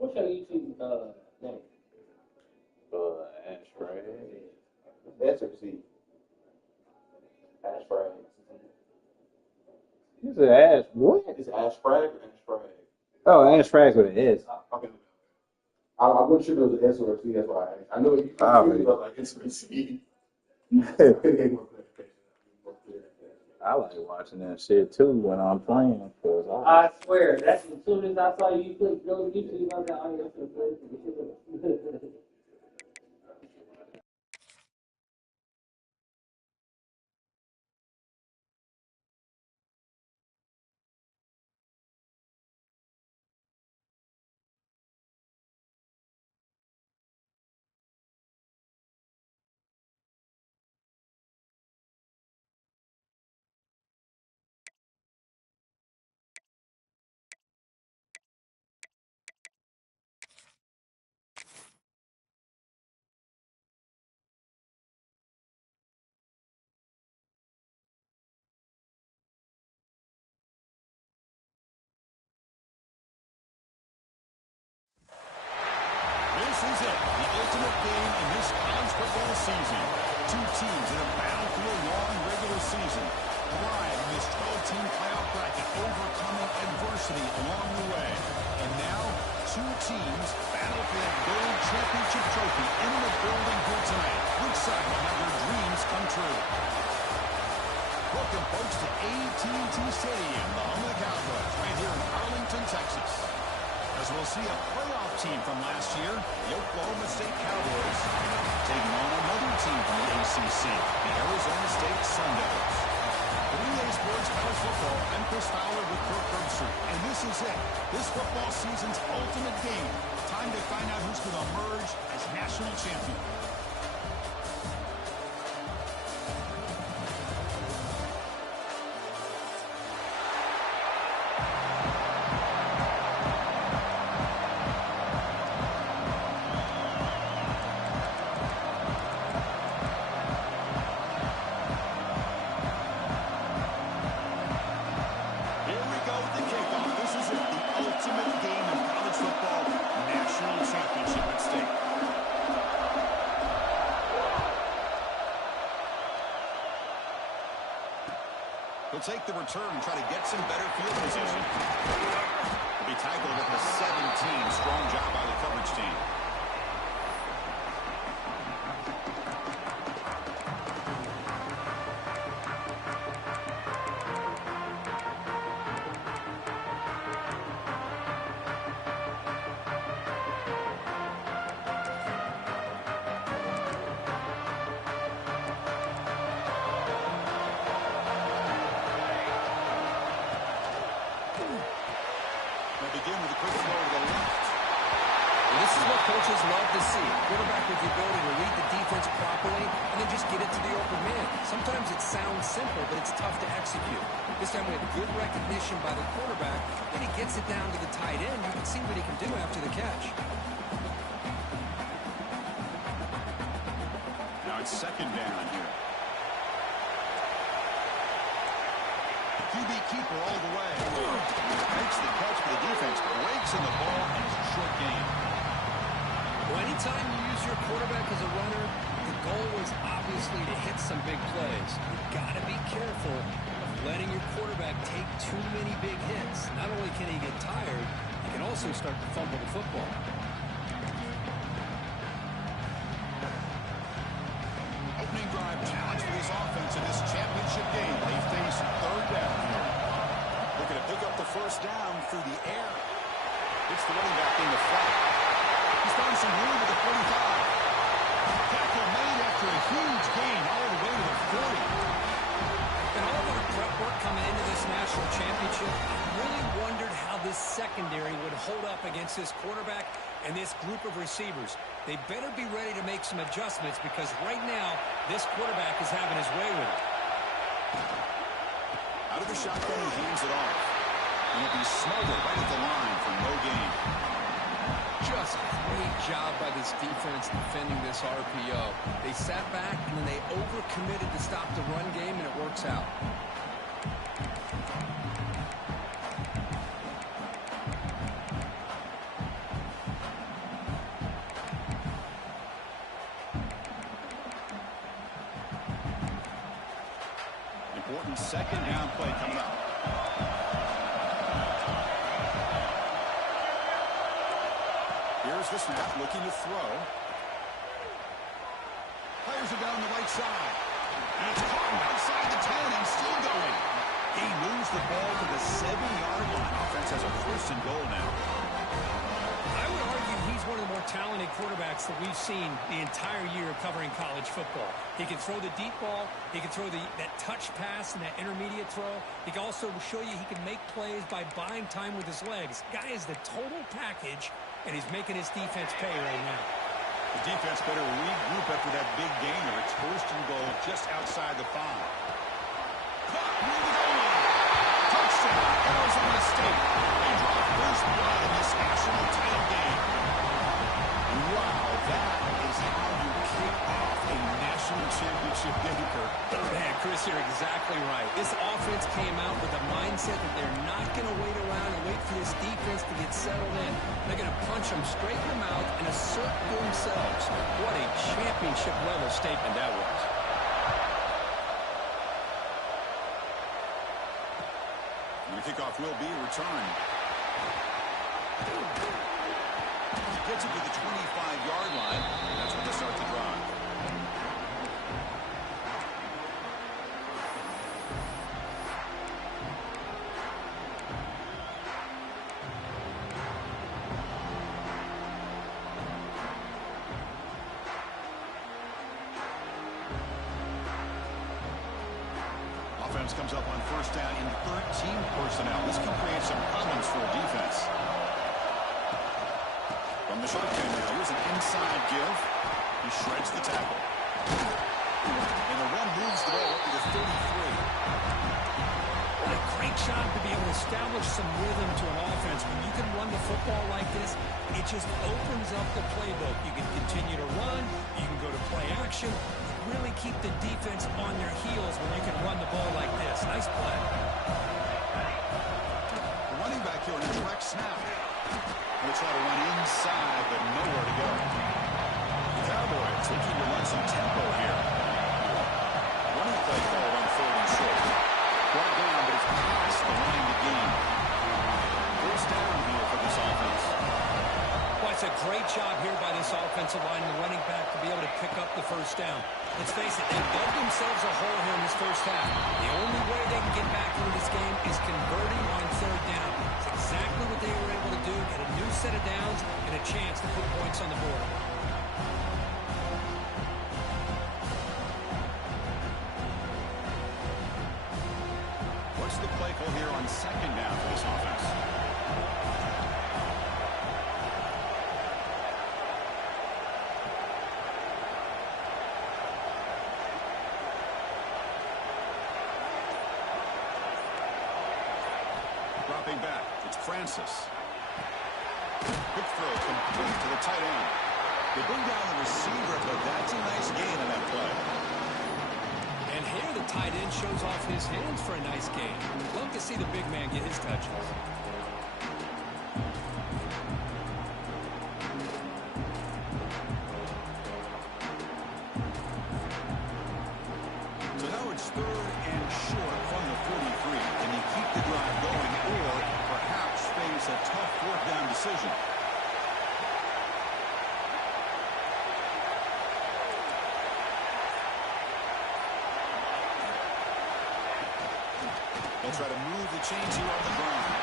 What's your YouTube name? Ash Frag. S or C? Ash Frag. You said Ash what? Is it Ash Frag or Ash Frag? Oh, Ash Frag with an S. Okay. I wasn't sure if it was an S or a C. That's why I asked. I know you was like S or a C. I like watching that shit too when I'm playing. I swear, that's as soon as I saw you click go to YouTube, I was like, oh, that's the first. This is it, the ultimate game in this college football season. Two teams that have battled through a long regular season. Thrive in this 12-team playoff bracket, overcoming adversity along the way. And now, two teams battle for that gold championship trophy in the building here tonight. Which side will have their dreams come true? Welcome, folks, to AT&T Stadium, the home of the Cowboys, right here in Arlington, Texas. As we'll see a playoff team from last year, the Oklahoma State Cowboys, taking on another team from the ACC, the Arizona State Sun Devils. For EA Sports College Football, I'm Chris Fowler with Kirk Herbstreit, and this is it, this football season's ultimate game. Time to find out who's going to emerge as national champion. He'll take the return and try to get some better field position. He'll be tackled at the 17. Strong job by the coverage team. Begin with a quick throw to the left. Well, this is what coaches love to see. A quarterback with the ability to read the defense properly and then just get it to the open man. Sometimes it sounds simple, but it's tough to execute. This time we have good recognition by the quarterback. Then he gets it down to the tight end. You can see what he can do after the catch. Now it's second down here. QB keeper all the way. Makes the catch, but the defense breaks in the ball, and it's a short gain. Well, anytime you use your quarterback as a runner, the goal is obviously to hit some big plays. You've got to be careful of letting your quarterback take too many big hits. Not only can he get tired, he can also start to fumble the football. Opening drive challenge for this offense in this championship game. They face third down here. Looking to pick up the first down through the air. It's the running back in the flat. He's found some room at the 45. Tackle made after a huge gain all the way to the 40. And all of our prep work coming into this national championship, I really wondered how this secondary would hold up against this quarterback and this group of receivers. They better be ready to make some adjustments because right now, this quarterback is having his way with it. Out of the shotgun, he hands it off. And he'll be smothered right at the line for no gain. Just a great job by this defense defending this RPO. They sat back and then they overcommitted to stop the run game, and it works out. the second down play coming up. Here's the snap, looking to throw. Fires it down the right side. And it's caught outside the 10 and still going. He moves the ball to the 7-yard line. Offense has a 1st and goal now. I would argue he's one of the more talented quarterbacks that we've seen the entire year covering college football. He can throw the deep ball. He can throw that touch pass and that intermediate throw. He can also show you he can make plays by buying time with his legs. Guy is the total package, and he's making his defense pay right now. The defense better regroup after that big gainer. It's 1st and goal just outside the 5. Caught near the goal line. Touchdown, Arizona State. They draw first blood in this national title game. Wow, that is how you kick off a national championship game, Kirk. Man, Chris, you're exactly right. This offense came out with a mindset that they're not going to wait around and wait for this defense to get settled in. They're going to punch them straight in the mouth and assert themselves. What a championship-level statement that was. And the kickoff will be returned. Gets it to the 25-yard line. That's when they start to drive. Offense comes up on 1st down in 13 personnel. This can create some problems for a defense. From the shotgun now, here's an inside give. He shreds the tackle. And the run moves the ball up to the 33. What a great job to be able to establish some rhythm to an offense. When you can run the football like this, it just opens up the playbook. You can continue to run. You can go to play action. Really keep the defense on their heels when you can run the ball like this. Nice play. The running back here in a direct snap. He'll try to run inside, but nowhere to go. The Cowboys looking to run some tempo here. Running play called on 3rd and short. Brought down, but it's past the line to gain. 1st down here for this offense. Well, it's a great job here by this offensive line and the running back to be able to pick up the 1st down. Let's face it, they've dug themselves a hole here in this 1st half. The only way they can get back into this game is converting on 3rd down. It's exactly what they were able to do, get a new set of downs and a chance to put points on the board. What's the play call here on 2nd down for this offense? Dropping back, it's Francis. Quick throw complete to the tight end. They bring down the receiver, but that's a nice gain in that play. And here the tight end shows off his hands for a nice gain. Love to see the big man get his touches. So now it's 3rd and short from the 43. Can he keep the drive going or perhaps face a tough 4th down decision? They'll try to move the chains here on the ground.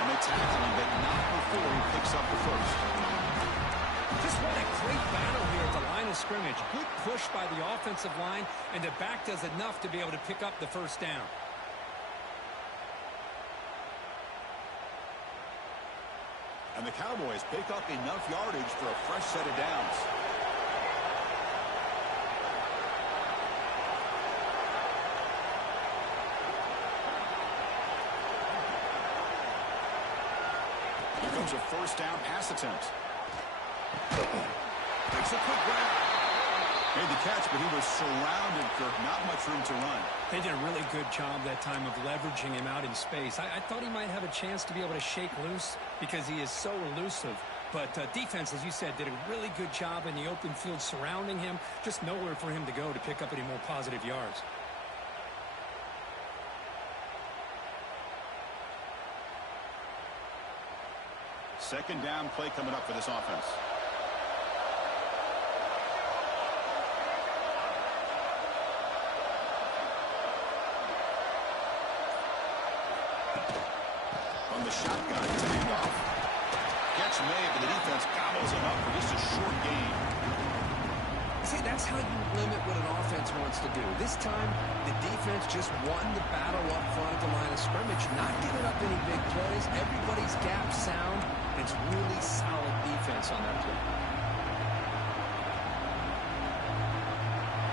And they tackle him, but not before he picks up the 1st. Just what a great battle here at the line of scrimmage. Good push by the offensive line, and the back does enough to be able to pick up the 1st down. And the Cowboys pick up enough yardage for a fresh set of downs. Here comes a 1st down pass attempt. Takes a quick grab. Made the catch, but he was surrounded, Kirk. Not much room to run. They did a really good job that time of leveraging him out in space. I thought he might have a chance to be able to shake loose because he is so elusive. But defense, as you said, did a really good job in the open field surrounding him. Just nowhere for him to go to pick up any more positive yards. Second down play coming up for this offense. From the shotgun, it's a handoff. Catch made, but the defense gobbles him up for just a short gain. See, that's how you limit what an offense wants to do. This time, the defense just won the battle up front at the line of scrimmage, not giving up any big plays. Everybody's gap sound. It's really solid defense on that play.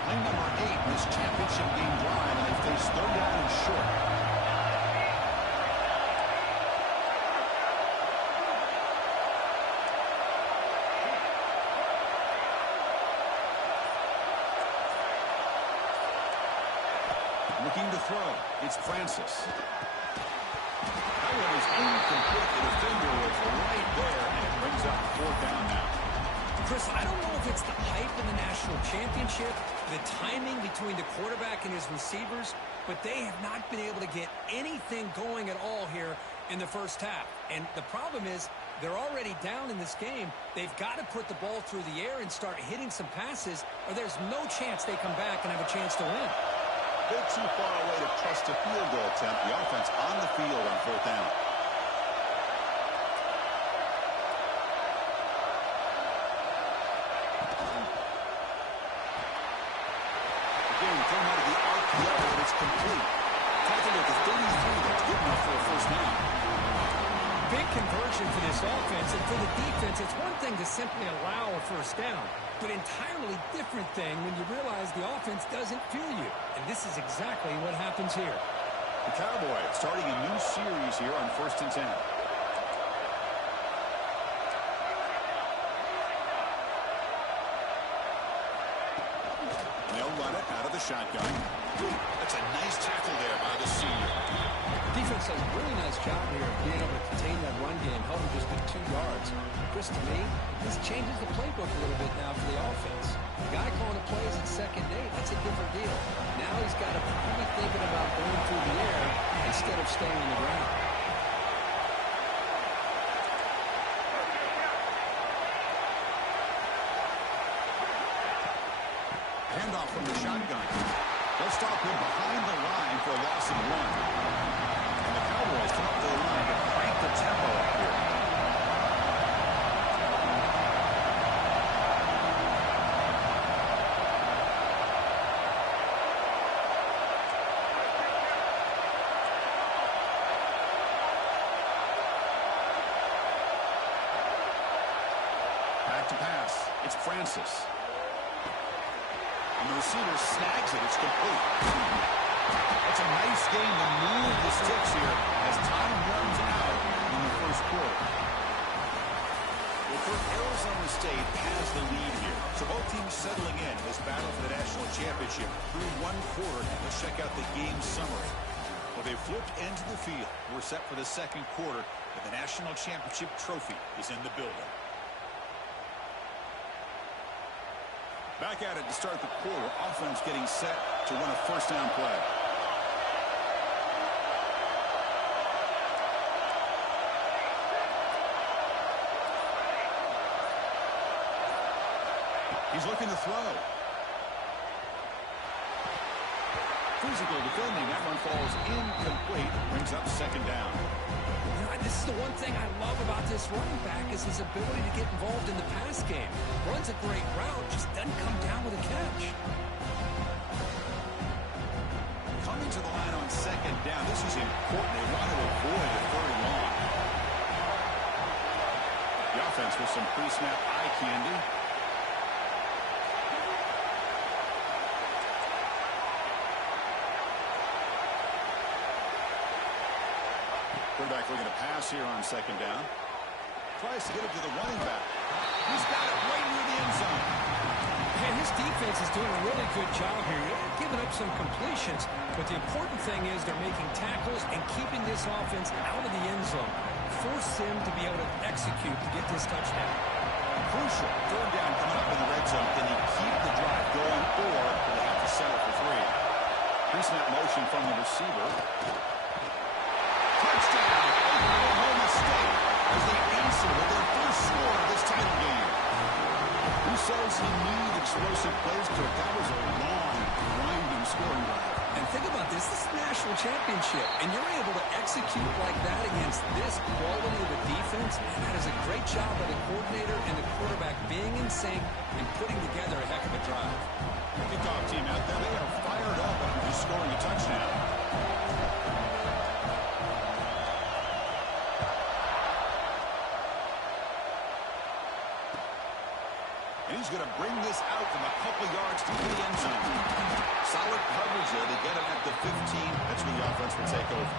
Play number 8 in this championship game drive, and they face third down and short. Looking to throw. It's Francis. That one is incomplete. The defender was right there, and it brings up fourth down now. Chris, I don't know if it's the hype in the national championship, the timing between the quarterback and his receivers, but they have not been able to get anything going at all here in the first half. And the problem is they're already down in this game. They've got to put the ball through the air and start hitting some passes, or there's no chance they come back and have a chance to win. Bit too far away to trust a field goal attempt. The offense on the field on fourth down. Again, thrown out of the RPO, and it's complete. Tackle at the 33. That's good enough for a first down. Big conversion for this offense, and for the defense, it's one thing to simply allow a first down, but entirely different thing when you realize the offense doesn't fuel you. And this is exactly what happens here. The Cowboys starting a new series here on 1st and 10. They'll run it out of the shotgun. That's a nice tackle there by the senior. Defense does a really nice job here of being able to contain that run game, held him just at 2 yards. Chris, to me, this changes the playbook a little bit now for the offense. The guy calling the plays at 2nd and 8, that's a different deal. Now he's got to be thinking about going through the air instead of staying on the ground. Handoff from the shotgun. They'll stop him behind the line for a loss of 1. And the Cowboys come up to the line to crank the tempo up here. Back to pass. It's Francis. And the receiver snags it. It's complete. That's a nice game to move the sticks here as time runs out in the first quarter. Well, Kirk, Arizona State has the lead here. So both teams settling in this battle for the national championship through one quarter. Let's check out the game summary. Well, they've flipped into the field. We're set for the second quarter, and the national championship trophy is in the building. Back at it to start the quarter. Offense getting set to run a first down play. He's looking to throw. Physical defending. That one falls incomplete. Brings up second down. This is the one thing I love about this running back is his ability to get involved in the pass game. Runs a great route, just doesn't come down with a catch. Coming to the line on second down. This is important. They want to avoid a 3rd and long. The offense with some pre-snap eye candy. Quarterback looking to pass here on second down. Tries to get it to the running back. He's got it right near the end zone. And his defense is doing a really good job here. They're giving up some completions, but the important thing is they're making tackles and keeping this offense out of the end zone. Force him to be able to execute to get this touchdown. Crucial. 3rd down coming up in the red zone. Can he keep the drive going, or will they have to settle for 3? Pre-snap motion from the receiver. Touchdown! Oklahoma State as they answer the says you need explosive plays, but that was a long, grinding scoring drive. And think about this. This is a national championship, and you're able to execute like that against this quality of a defense. And that is a great job by the coordinator and the quarterback being in sync and putting together a heck of a drive. Kickoff team out there, they are fired up after just scoring a touchdown. And he's going to bring this out from a couple yards to the end zone. Solid coverage there. They get him at the 15. That's where the offense will take over.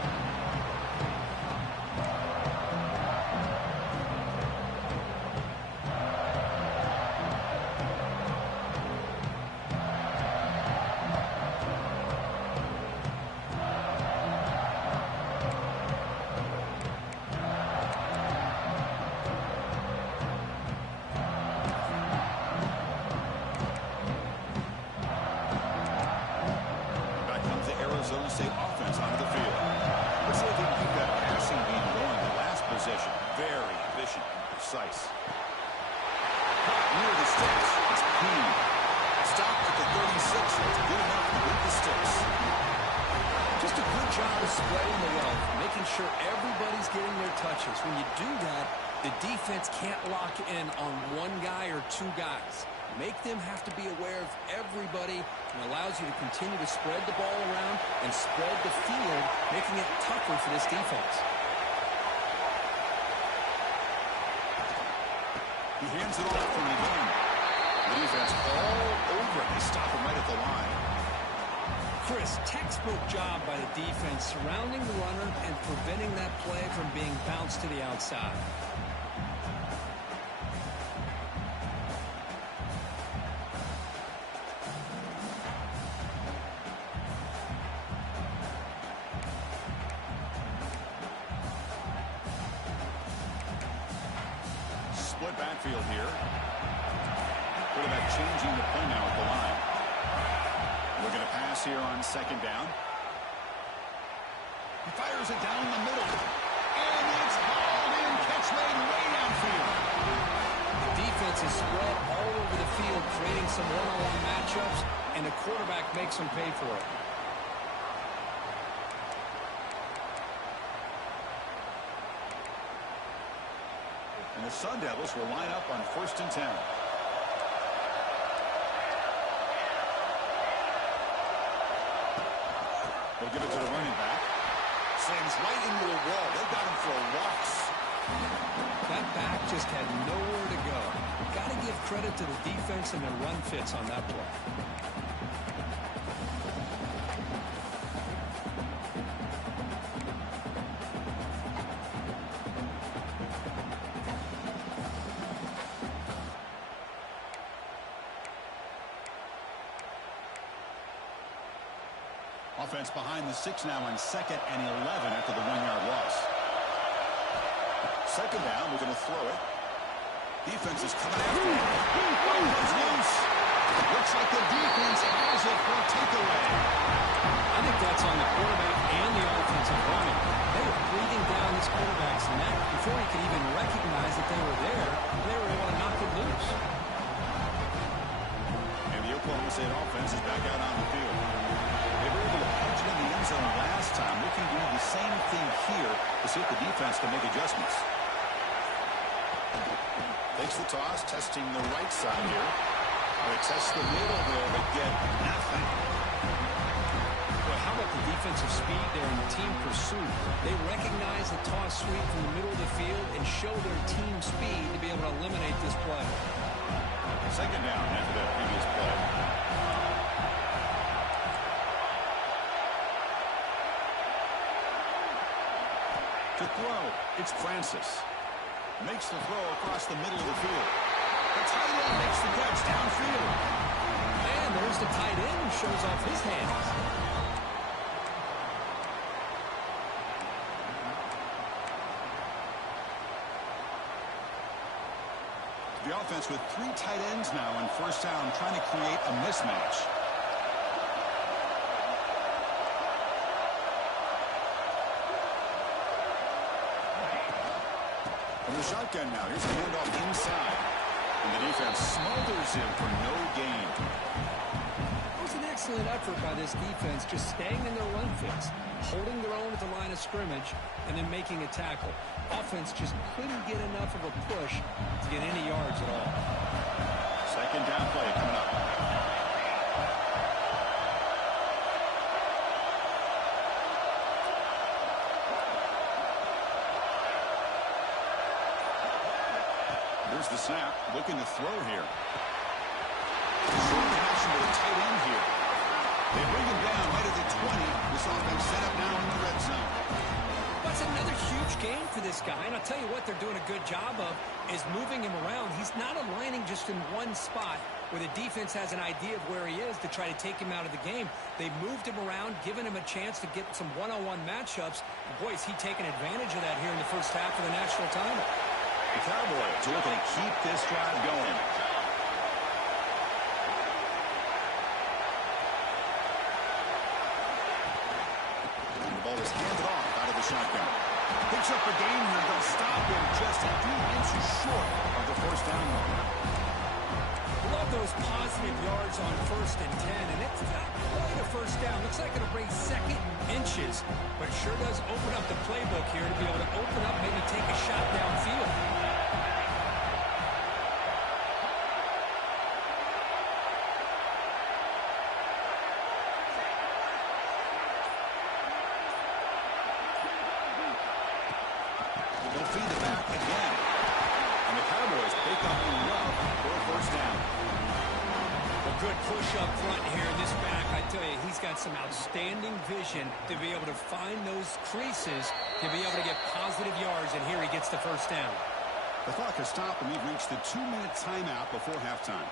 Arizona State offense onto the field. Let's see if they can keep that passing beat going. The last possession, very efficient and precise. Near the sticks, it's clean. Stopped at the 36. That's good enough to beat the sticks. Just a good job of spreading the wealth, making sure everybody's getting their touches. When you do that, the defense can't lock in on one guy or two guys. Make them have to be aware of everybody, and allows you to continue to spread the ball around and spread the field, making it tougher for this defense. He hands it off from the gun. The defense all over it. They stop him right at the line. Chris, textbook job by the defense surrounding the runner and preventing that play from being bounced to the outside. Split backfield here. Quarterback changing the play now at the line. Looking to pass here on second down. He fires it down the middle. And it's hauled in. Catch made way downfield. The defense is spread all over the field, creating some one-on-one matchups, and the quarterback makes them pay for it. And the Sun Devils will line up on 1st and 10. They'll give it to the running back. Slams right into a wall. They've got him for walks. That back just had nowhere to go. Got to give credit to the defense and their run fits on that play. Offense behind the 6 now on 2nd and 11 after the 1-yard loss. Second down, we're going to throw it. Defense is coming after him. He's loose. Looks like the defense has it for a takeaway. I think that's on the quarterback and the offensive line. They were breathing down this quarterback's neck before he could even recognize that they were there. They were able to knock it loose. And the Oklahoma State offense is back out on the field. They were able to punch it in the end zone last time. Looking to do the same thing here to see if the defense can make adjustments. Takes the toss, testing the right side here. They test the middle there, but get nothing. Well, how about the defensive speed there in the team pursuit? They recognize the toss sweep from the middle of the field and show their team speed to be able to eliminate this play. Second down after that previous play. To throw, it's Francis. Makes the throw across the middle of the field. The tight end makes the catch downfield. And there's the tight end who shows off his hands. The offense with 3 tight ends now on 1st down, trying to create a mismatch. From the shotgun now, here's a handoff inside. And the defense smothers him for no gain. It was an excellent effort by this defense, just staying in their run fix, holding their own at the line of scrimmage, and then making a tackle. Offense just couldn't get enough of a push to get any yards at all. Second down play coming up. Here's the snap, looking to throw here. Short connection to the tight end here. They bring him down right at the 20. This offense set up now in the red zone. That's another huge game for this guy, and I'll tell you what they're doing a good job of is moving him around. He's not aligning just in one spot where the defense has an idea of where he is to try to take him out of the game. They moved him around, giving him a chance to get some one-on-one matchups. And boy, is he taking advantage of that here in the first half of the national title. The Cowboys are looking to keep this drive going. And the ball is handed off out of the shotgun. Picks up a gain, and they'll stop him just a few inches short of the first down line. Love those positive yards on 1st and 10, and it's not quite a first down. Looks like it'll bring second inches, but it sure does open up the playbook here to be able to open up, maybe take a shot downfield. They'll feed the back again. And the Cowboys pick up enough for a first down. A good push up front here in this back. I tell you, he's got some outstanding vision to be able to find those creases, to be able to get positive yards, and here he gets the first down. The clock has stopped, and we've reached the 2-minute timeout before halftime.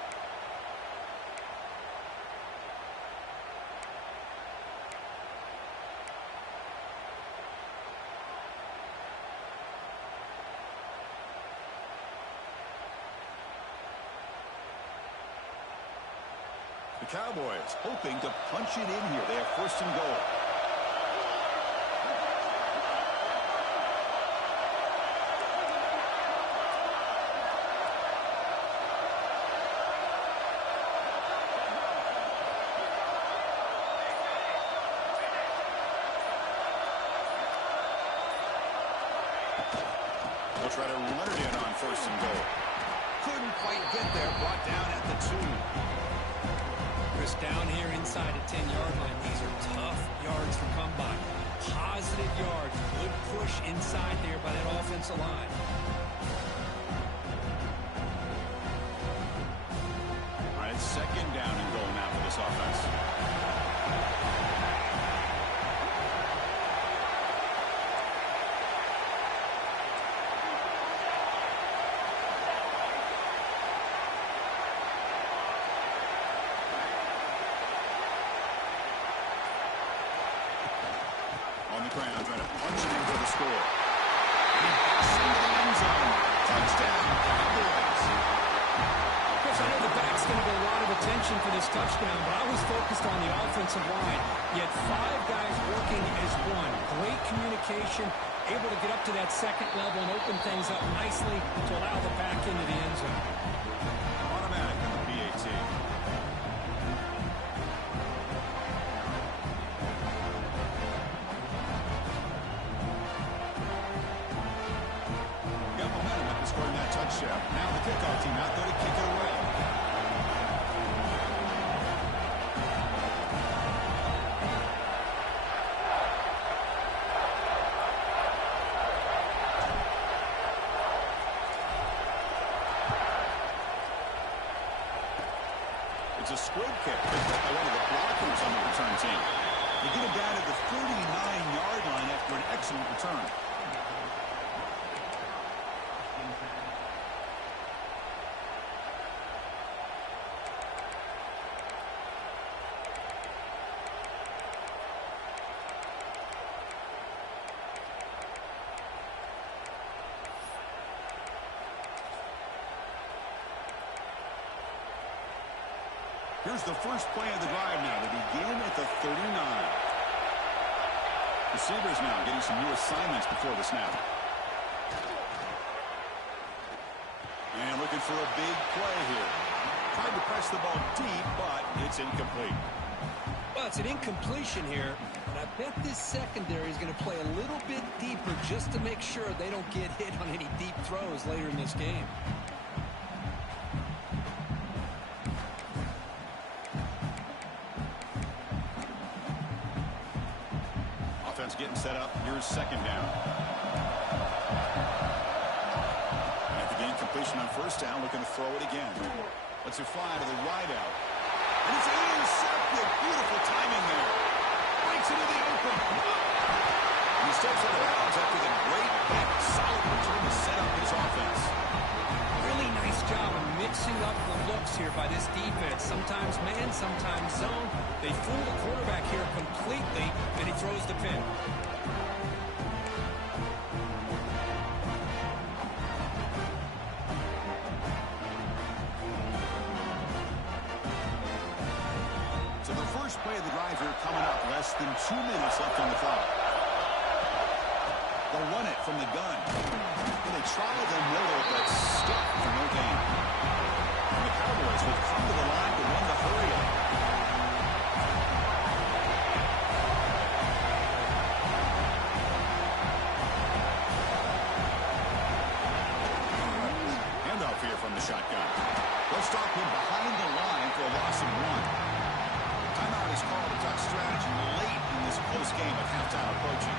The Cowboys hoping to punch it in here. They have first and goal. They'll try to run it in on first and goal. Couldn't quite get there. Brought down at the 2. Down here inside the 10-yard line. These are tough yards to come by. Positive yards. Good push inside there by that offensive line. All right, second down and goal now for this offense. On the ground, trying to punch it in for the score. Single end zone. Touchdown, Cowboys. Chris, I know the back's going to get a lot of attention for this touchdown, but I was focused on the offensive line. You had 5 guys working as one. Great communication, able to get up to that second level and open things up nicely to allow the back into the end zone. Automatic on the PAT. Scoring that touchdown. Now the kickoff team out there to kick it away. It's a squib kick picked up by one of the blockers on the return team. They get it down at the 39-yard line after an excellent return. Here's the first play of the drive now. They begin at the 39. Receivers now getting some new assignments before the snap. And looking for a big play here. Tried to press the ball deep, but it's incomplete. Well, it's an incompletion here, but I bet this secondary is going to play a little bit deeper just to make sure they don't get hit on any deep throws later in this game. Offense getting set up. Here's second down. At the game completion on first down, looking to throw it again. Let's it fly to the wide out. And it's intercepted. Beautiful timing there. Breaks into the open. And he steps out of bounds after the great pick. Solid return to set up his offense. Really nice job of mixing up the looks here by this defense. Sometimes man, sometimes zone. They fool the quarterback here completely, and he throws the pick. So the first play of the drive here coming up. Less than 2 minutes left on the clock. They'll run it from the gun. And they try the middle, but stuck for no gain. And the Cowboys will come to the line to run the hurry up. Handoff here from the shotgun. They'll stop him behind the line for a loss of 1. Timeout is called to talk strategy late in this close game with halftime approaching.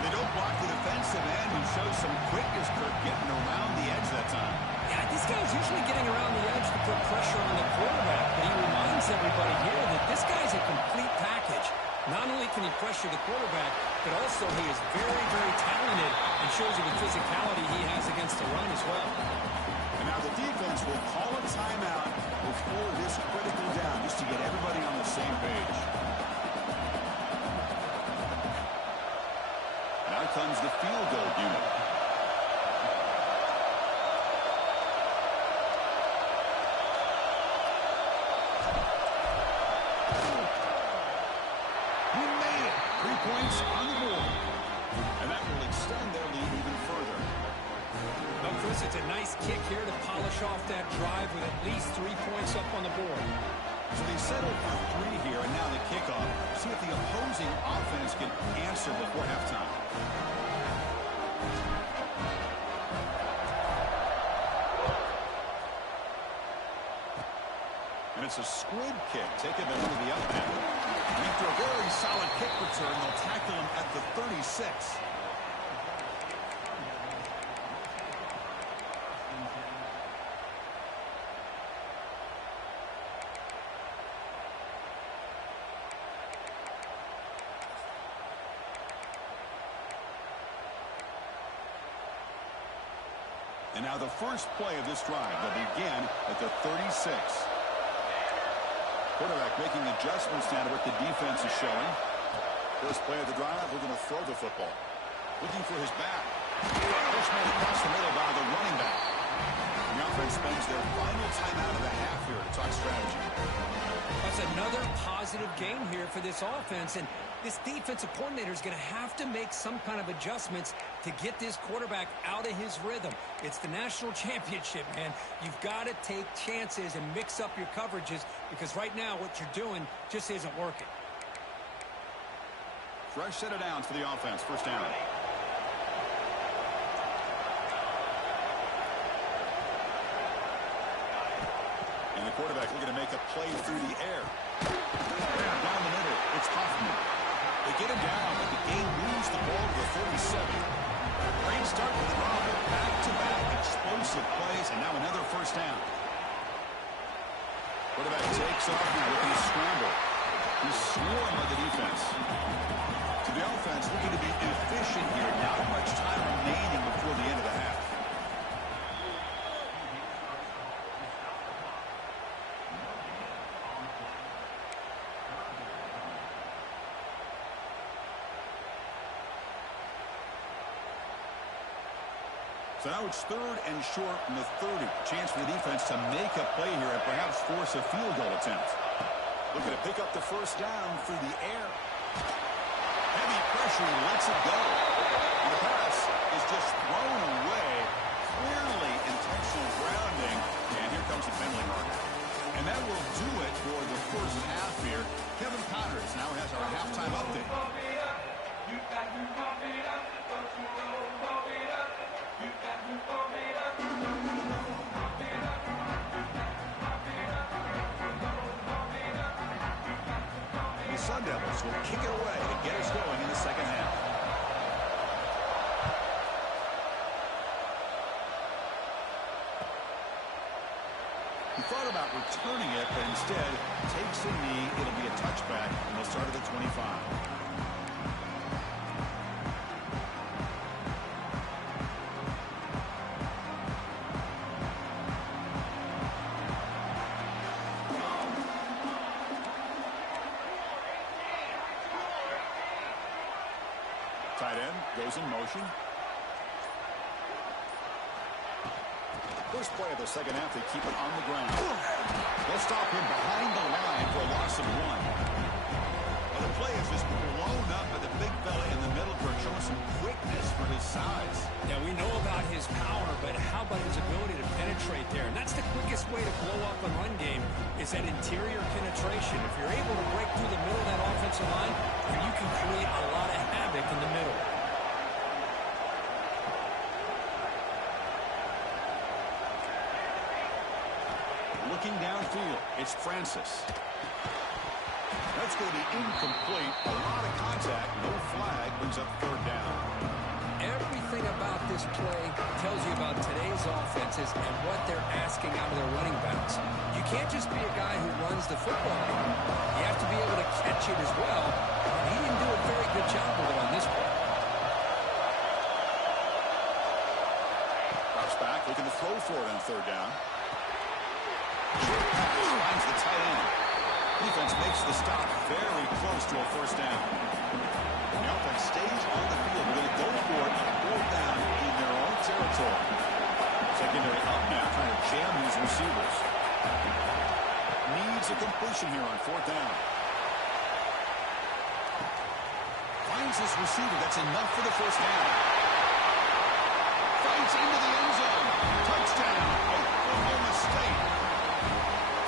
They don't block the defensive end, who shows some quickness, Kirk, getting around the edge that time. Yeah, this guy's usually getting around the edge to put pressure on the quarterback, but he reminds everybody here that this guy's a complete package. Not only can he pressure the quarterback, but also he is very, very talented and shows you the physicality he has against the run as well. And now the defense will call a timeout before this critical down, just to get everybody on the same page. Now comes the field goal unit. We made it. 3 points on the board. And that will extend their lead even further. Well, Chris, it's a nice kick here to polish off that drive with at least 3 points up on the board. So they settled for 3 here, and now the kickoff. See if the opposing offense can answer before halftime. And it's a squib kick, taking them into the up end. And after a very solid kick return, they'll tackle him at the 36. And now the first play of this drive will begin at the 36. Quarterback making adjustments now to what the defense is showing. First play of the drive, we're going to throw the football. Looking for his back. First man across the middle by the running back. And the offense spends their final timeout of the half here to talk strategy. That's another positive game here for this offense, and this defensive coordinator is going to have to make some kind of adjustments to get this quarterback out of his rhythm. It's the national championship, man. You've got to take chances and mix up your coverages, because right now what you're doing just isn't working. Fresh set of downs for the offense. First down. And the quarterback looking to make a play through the air. Down the middle, it's Hoffman. They get him down, but the game moves the ball to the 47. Great start to the drive. Back-to-back explosive plays, and now another first down. Quarterback takes off now looking to scramble. He's swarmed by the defense. To the offense, looking to be efficient here. Not much time remaining before the end of the half. So now it's 3rd and short from the 30. Chance for the defense to make a play here and perhaps force a field goal attempt. Looking to pick up the first down through the air. Heavy pressure, he lets it go. And the pass is just thrown away. Clearly intentional grab. halftime update. The Sun Devils will kick it away to get us going in the second half. He thought about returning it, but instead takes a knee. It'll be a touchback, and they'll start at the 25. Tight end goes in motion. First play of the second half, they keep it on the ground. They'll stop him behind the line for a loss of 1. Well, the play is just blown up by the big fella in the middle for showing some quickness for his size. Yeah, we know about his power, but how about his ability to penetrate there? And that's the quickest way to blow up a run game is that interior penetration. If you're able to break through the middle of that offensive line, you can create a lot of havoc in the middle. Looking downfield, it's Francis. That's going to be incomplete. A lot of contact, no flag, brings up third down. Everything about this play tells you about today's offenses and what they're asking out of their running backs. You can't just be a guy who runs the football. You have to be able to catch it as well. And he didn't do a very good job of it on this play. Drops back, looking to throw for it on third down. Short pass finds the tight end. Defense makes the stop very close to a first down. The offense stays on the field. We're going to go for it on fourth down in their own territory. Secondary up now, trying to jam these receivers. Needs a completion here on fourth down. Finds this receiver. That's enough for the first down. Fights into the end zone. Touchdown, Oklahoma State.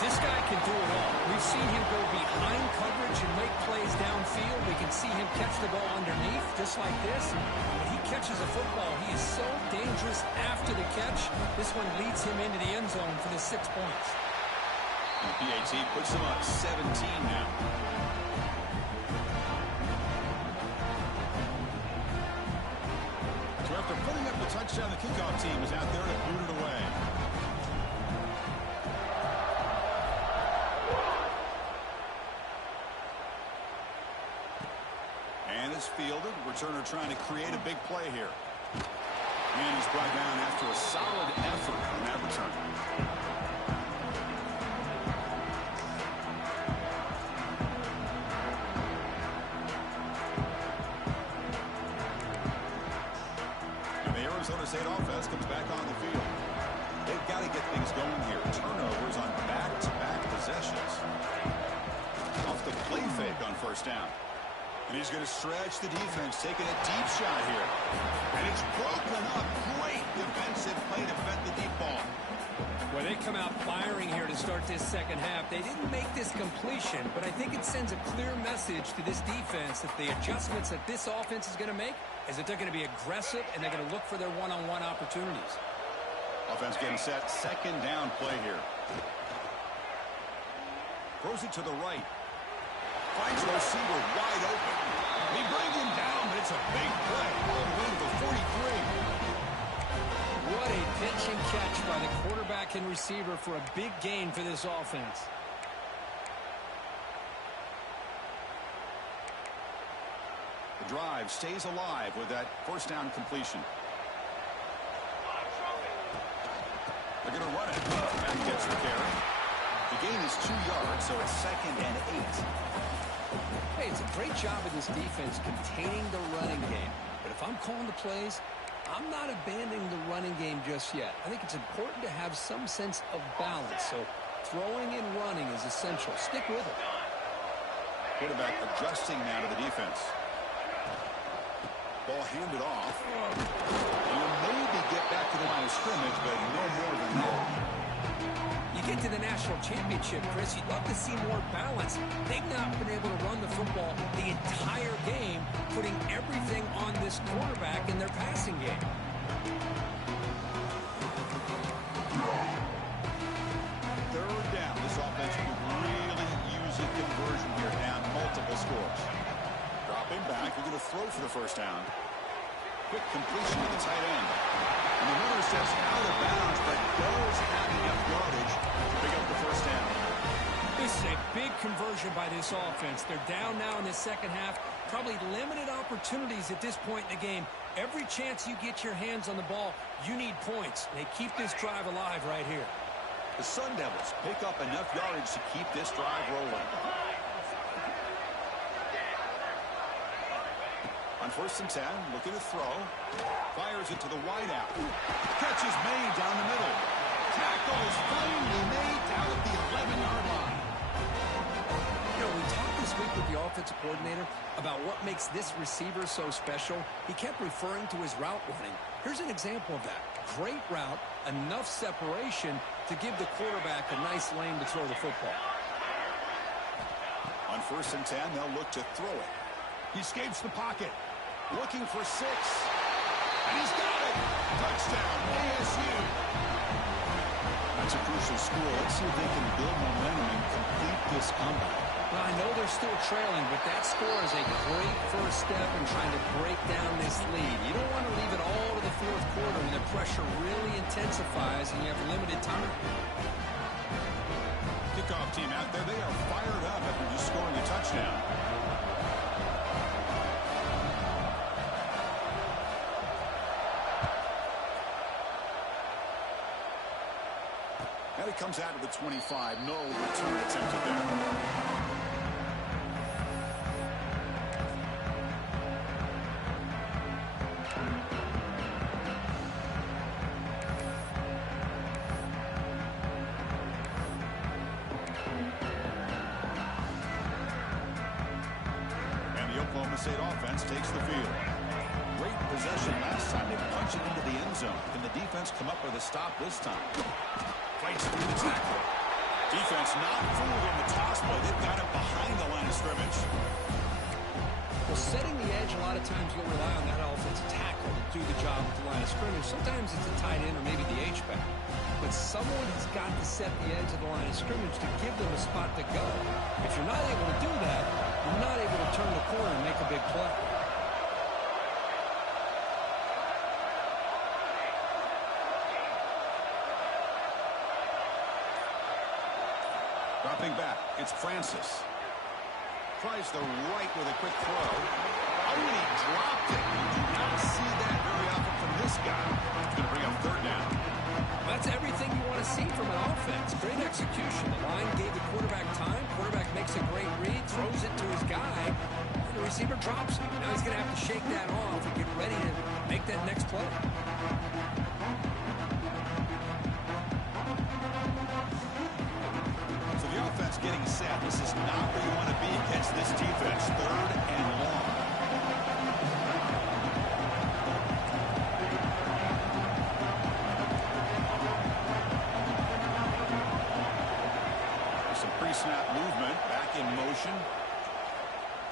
This guy can do it all. We've seen him go behind coverage and make plays downfield. We can see him catch the ball underneath, just like this. When he catches a football, he is so dangerous after the catch. This one leads him into the end zone for the 6 points. And PAT puts him up 17 now. So after putting up the touchdown, the kickoff team is out there to boot it away. And it's fielded. Returner trying to create a big play here. And he's brought down after a solid effort on that return. And the Arizona State offense comes back on the field. They've got to get things going here. Turnovers on back-to-back possessions. Off the play fake on first down. And he's going to stretch the defense, taking a deep shot here. And it's broken up. Great defensive play to defend the deep ball. Well, they come out firing here to start this second half. They didn't make this completion, but I think it sends a clear message to this defense that the adjustments that this offense is going to make is that they're going to be aggressive and they're going to look for their one-on-one opportunities. Offense getting set. Second down play here. Throws it to the right. Finds the receiver wide open. They bring him down, but it's a big play. All the way to the 43. What a pitch and catch by the quarterback and receiver for a big gain for this offense. The drive stays alive with that first down completion. They're going to run it. Back gets the carry. The gain is 2 yards, so it's 2nd and 8. Hey, it's a great job of this defense containing the running game. But if I'm calling the plays, I'm not abandoning the running game just yet. I think it's important to have some sense of balance. So throwing and running is essential. Stick with it. Quarterback adjusting now to the defense. Ball handed off. He'll maybe get back to the line of scrimmage, but no more than that. You get to the national championship, Chris, you'd love to see more balance. They've not been able to run the football the entire game, putting everything on this quarterback in their passing game. Third down. This offense could really use a conversion here, down multiple scores. Dropping back, we're going to throw for the first down. Quick completion to the tight end. And the runner steps out of bounds, but does have enough yardage to pick up the first down. This is a big conversion by this offense. They're down now in the second half. Probably limited opportunities at this point in the game. Every chance you get your hands on the ball, you need points. They keep this drive alive right here. The Sun Devils pick up enough yardage to keep this drive rolling. On 1st and 10, looking to throw. Fires it to the wideout. Catch is made down the middle. Tackle is finally made down at the 11-yard line. You know, we talked this week with the offensive coordinator about what makes this receiver so special. He kept referring to his route running. Here's an example of that. Great route, enough separation to give the quarterback a nice lane to throw the football. On 1st and 10, they'll look to throw it. He escapes the pocket. Looking for 6. And he's got it. Touchdown, ASU. That's a crucial score. Let's see if they can build momentum and complete this comeback. Well, I know they're still trailing, but that score is a great first step in trying to break down this lead. You don't want to leave it all to the fourth quarter when the pressure really intensifies and you have limited time. Kickoff team out there, they are fired up after just scoring a touchdown. Now he comes out of the 25. No return attempted there. State offense takes the field. Great possession last time. They punch it into the end zone. Can the defense come up with a stop this time? Fights through the tackle. Defense not fooled on the toss play. They've got it behind the line of scrimmage. Well, setting the edge, a lot of times you'll rely on that offensive tackle to do the job at the line of scrimmage. Sometimes it's a tight end or maybe the H-back. But someone has got to set the edge of the line of scrimmage to give them a spot to go. If you're not able to do that, you're not able to turn the corner and make a big play. Dropping back, it's Francis. Tries the right with a quick throw. Oh, and he dropped it. You do not see that very often from this guy. He's going to bring up third down. That's everything you want to see from an offense. Great execution. The line gave the quarterback time. Quarterback makes a great read, throws it to his guy, and the receiver drops it. Now he's going to have to shake that off and get ready to make that next play. So the offense getting set. This is not where you want to be against this defense. Third and long. Pre-snap movement, back in motion.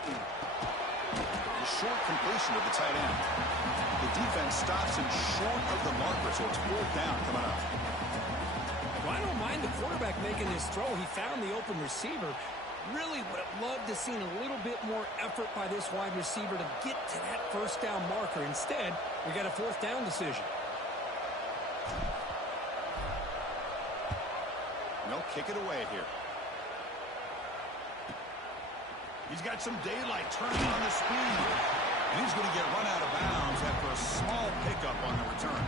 A short completion of the tight end. The defense stops him short of the marker, so it's 4th down coming up. Well, I don't mind the quarterback making this throw. He found the open receiver. Really would have loved to seen a little bit more effort by this wide receiver to get to that first down marker. Instead, we got a 4th down decision. No, kick it away here. He's got some daylight turning on the speed. And he's going to get run out of bounds after a small pickup on the return.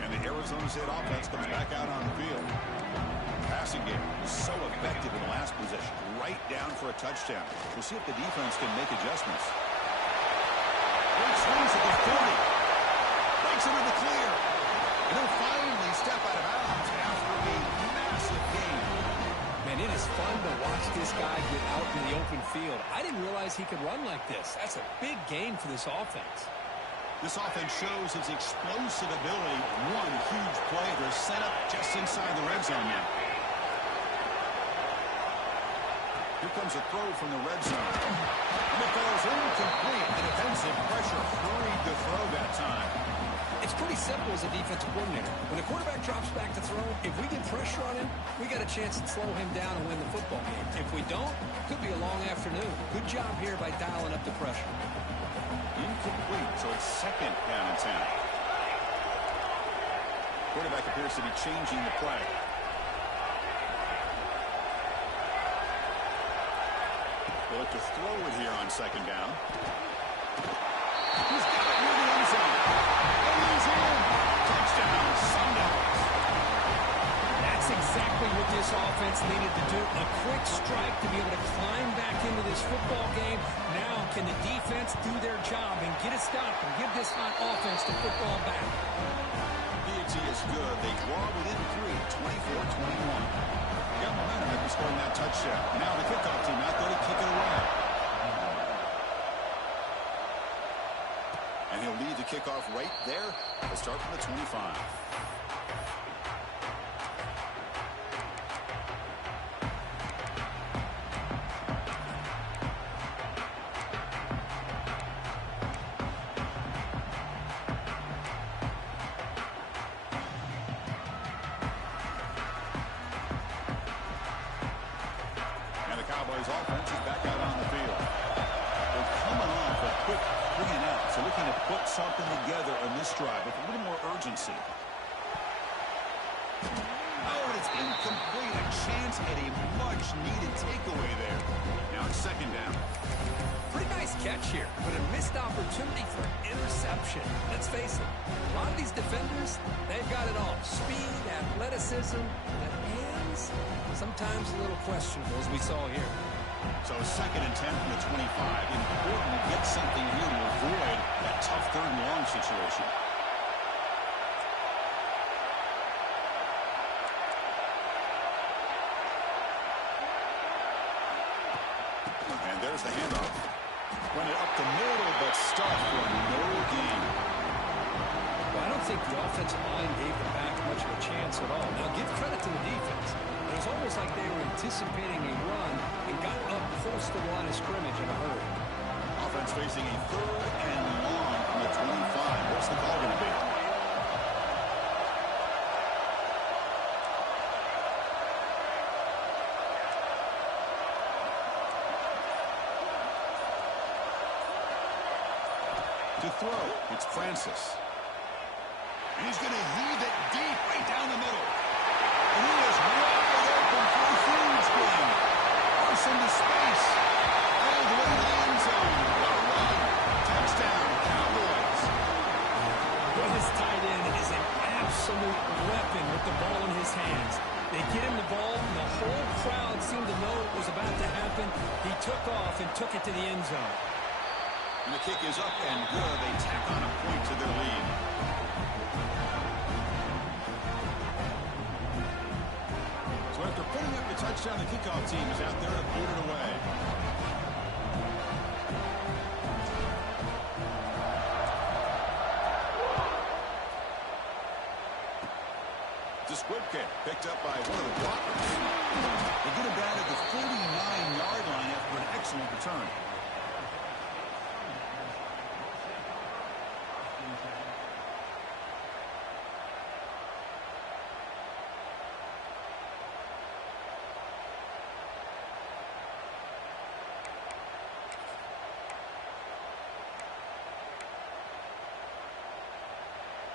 And the Arizona State offense comes back out on the field. Passing game was so effective in the last possession, right down for a touchdown. We'll see if the defense can make adjustments. Great swings at the 40. Breaks into the clear. And he'll finally step out of bounds after a It's fun to watch this guy get out in the open field. I didn't realize he could run like this. That's a big gain for this offense. This offense shows its explosive ability. One huge play. They're set up just inside the red zone now. Here comes a throw from the red zone. And it goes incomplete. The defensive pressure hurried the throw that time. It's pretty simple as a defensive coordinator. When the quarterback drops back to throw, if we get pressure on him, we got a chance to slow him down and win the football game. If we don't, it could be a long afternoon. Good job here by dialing up the pressure. Incomplete, so it's second down and 10. Quarterback appears to be changing the play. They'll look to throw it here on second down. He's got it near the end zone. And he's in. Touchdown, Sundogs. That's exactly what this offense needed to do. A quick strike to be able to climb back into this football game. Now can the defense do their job and get a stop and give this hot offense the football back? PAT is good. They draw within 3, 24-21. Got momentum after scoring that touchdown. Now the kickoff team out there to kick it away. And he'll lead the kickoff right there. We'll start from the 25. Cowboys offense is back out on the field. They're coming off a quick 3 and out, so looking to put something together on this drive with a little more urgency. Oh, and it's incomplete. A chance at a much-needed takeaway there. Now it's second down. Pretty nice catch here, but a missed opportunity for interception. Let's face it, a lot of these defenders, they've got it all. Speed, athleticism, but hands, sometimes a little questionable, as we saw here. So second and 10 from the 25. Important to get something here to avoid that tough third and long situation. And there's the handoff. Run it up the middle, but stuffed for no gain. Well, I don't think the offensive line gave the back much of a chance at all. Now, give credit to the defense. It was almost like they were anticipating a run and got up close to the line of scrimmage in a hurry. Offense facing a third and long from the 25. What's the call going to be? To throw, it's Francis. And he's going to heave it deep right down the middle. And he is wide open for a huge gain. Force into space. All the way to the end zone. What a run. Touchdown, Cowboys. Well, this tight end is an absolute weapon with the ball in his hands. They get him the ball, and the whole crowd seemed to know what was about to happen. He took off and took it to the end zone. And the kick is up and good. They tack on a point to their lead. So after putting up the touchdown, the kickoff team is out there to boot it away. It's a squib kick picked up by one of the blockers. They get it down at the 49-yard line after an excellent return.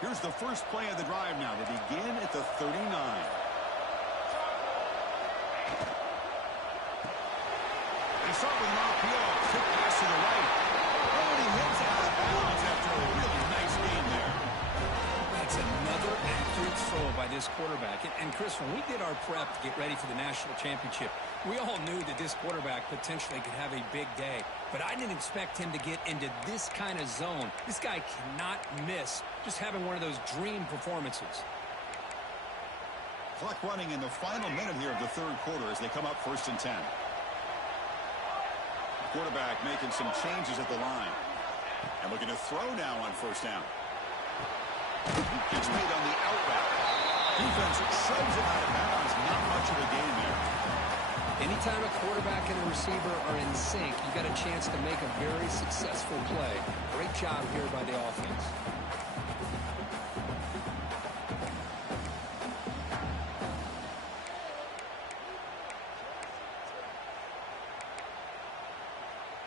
Here's the first play of the drive now. They begin at the 39. They start with an RPO. Quick pass to the right. Oh, and he hits out of bounds after a really nice game there. That's another accurate throw by this quarterback. And Chris, when we did our prep to get ready for the national championship, we all knew that this quarterback potentially could have a big day. But I didn't expect him to get into this kind of zone. This guy cannot miss just having one of those dream performances. Clock running in the final minute here of the third quarter as they come up 1st and 10. Quarterback making some changes at the line. And looking to throw now on 1st down. It's made on the out route. Defense shoves it out of bounds. Not much of a gain there. Anytime a quarterback and a receiver are in sync, you got a chance to make a very successful play. Great job here by the offense.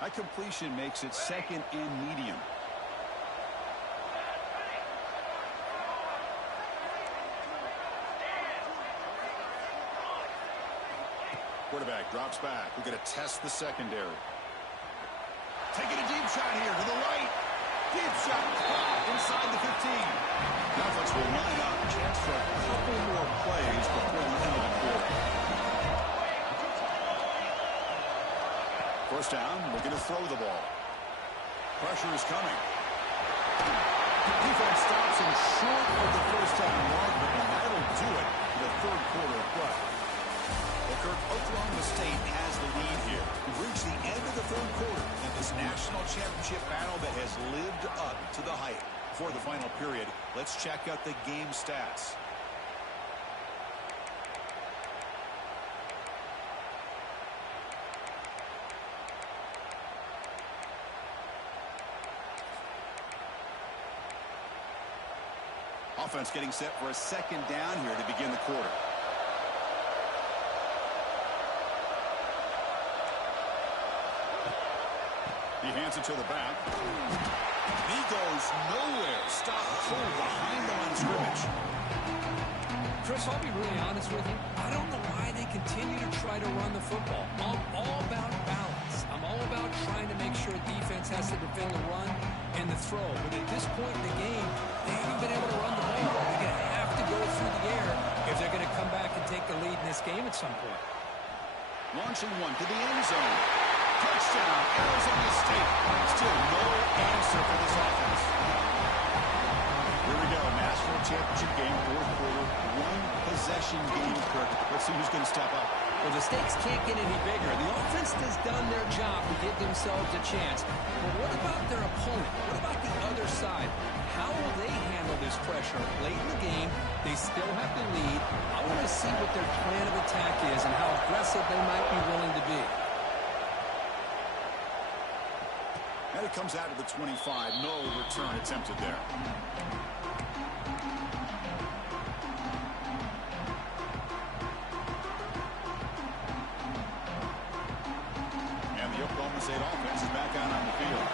That completion makes it 2nd and medium. Quarterback drops back. We're going to test the secondary. Taking a deep shot here to the right. Deep shot caught inside the 15. The offense will line up. Chance for a couple more plays before the end of the quarter. 1st down, looking to throw the ball. Pressure is coming. Defense stops him short of the 1st down mark, and that'll do it for the third quarter of play. Well, Kirk, Oklahoma State has the lead here. We've reached the end of the third quarter in this national championship battle that has lived up to the hype. For the final period, let's check out the game stats. Offense getting set for a 2nd down here to begin the quarter. He hands it to the back. He goes nowhere. Stop cold behind the line of scrimmage. Chris, I'll be really honest with you. I don't know why they continue to try to run the football. I'm all about balance. I'm all about trying to make sure defense has to defend the run and the throw. But at this point in the game, they haven't been able to run the ball. They're going to have to go through the air if they're going to come back and take the lead in this game at some point. Launching one to the end zone. Touchdown, Arizona State. Still no answer for this offense. Here we go, national championship game, 4th quarter, 1-possession game. Let's see who's going to step up. Well, the stakes can't get any bigger. The offense has done their job to give themselves a chance. But what about their opponent? What about the other side? How will they handle this pressure? Late in the game, they still have the lead. I want to see what their plan of attack is and how aggressive they might be willing to be. And it comes out of the 25. No return attempted there. And the Oklahoma State offense is back out on the field.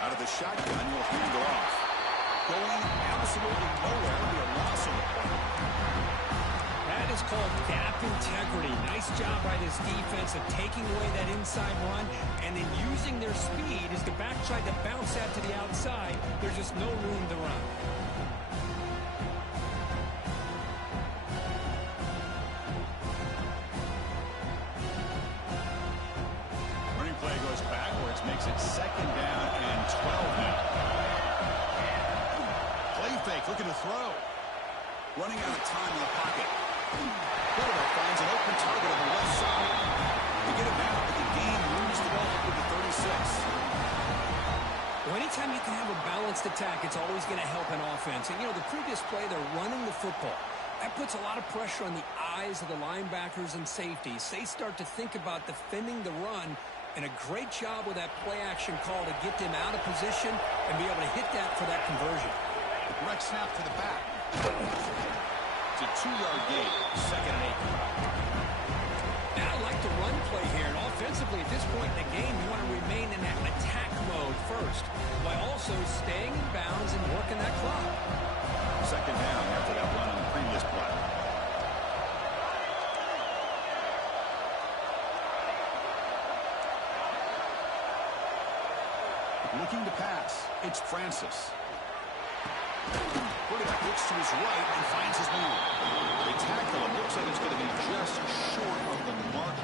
Out of the shotgun, will hand it off. Going absolutely nowhere. It'll be a loss of the play. That is called gap integrity. Nice job by this defense of taking away that inside run and then using their speed as the back tried to bounce that to the outside. There's just no room to run. Running play goes backwards, makes it 2nd down and 12 now. Play fake, looking to throw. Running out of time in the pocket. Quarterback finds an open target on the left side. They get it now, but the game moves the ball up to the 36. Well, anytime you can have a balanced attack, it's always going to help an offense. And, you know, the previous play, they're running the football. That puts a lot of pressure on the eyes of the linebackers and safeties. They start to think about defending the run, and a great job with that play-action call to get them out of position and be able to hit that for that conversion. Direct snap to the back. It's a 2-yard gain, 2nd and 8. Now I like the run play here, and offensively at this point in the game, you want to remain in that attack mode first, while also staying in bounds and working that clock. 2nd down after that run on the previous play. Looking to pass, it's Francis. Quarterback looks to his right and finds his man. They tackle him. Looks like it's going to be just short of the mark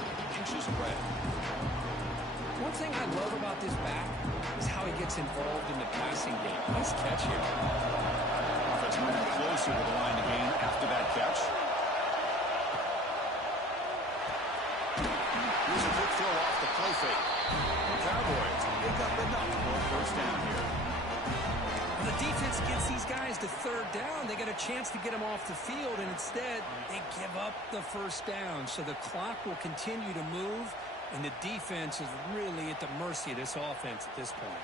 love about this back is how he gets involved in the passing game. Nice catch here. Offense moving closer to the line of game after that catch. Here's a quick throw off the play fake. The Cowboys pick up enough for a first down here. When the defense gets these guys to third down, they get a chance to get them off the field, and instead they give up the first down. So the clock will continue to move, and the defense is really at the mercy of this offense at this point.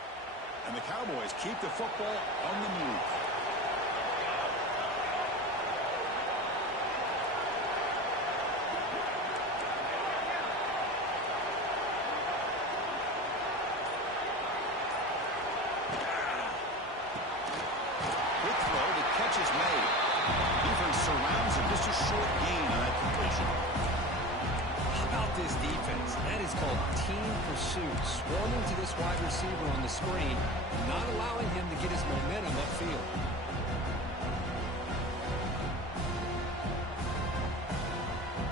And the Cowboys keep the football on the move. Surrounds him, just a short gain on that completion. How about this defense? That is called team pursuit. Swarming to this wide receiver on the screen, not allowing him to get his momentum upfield.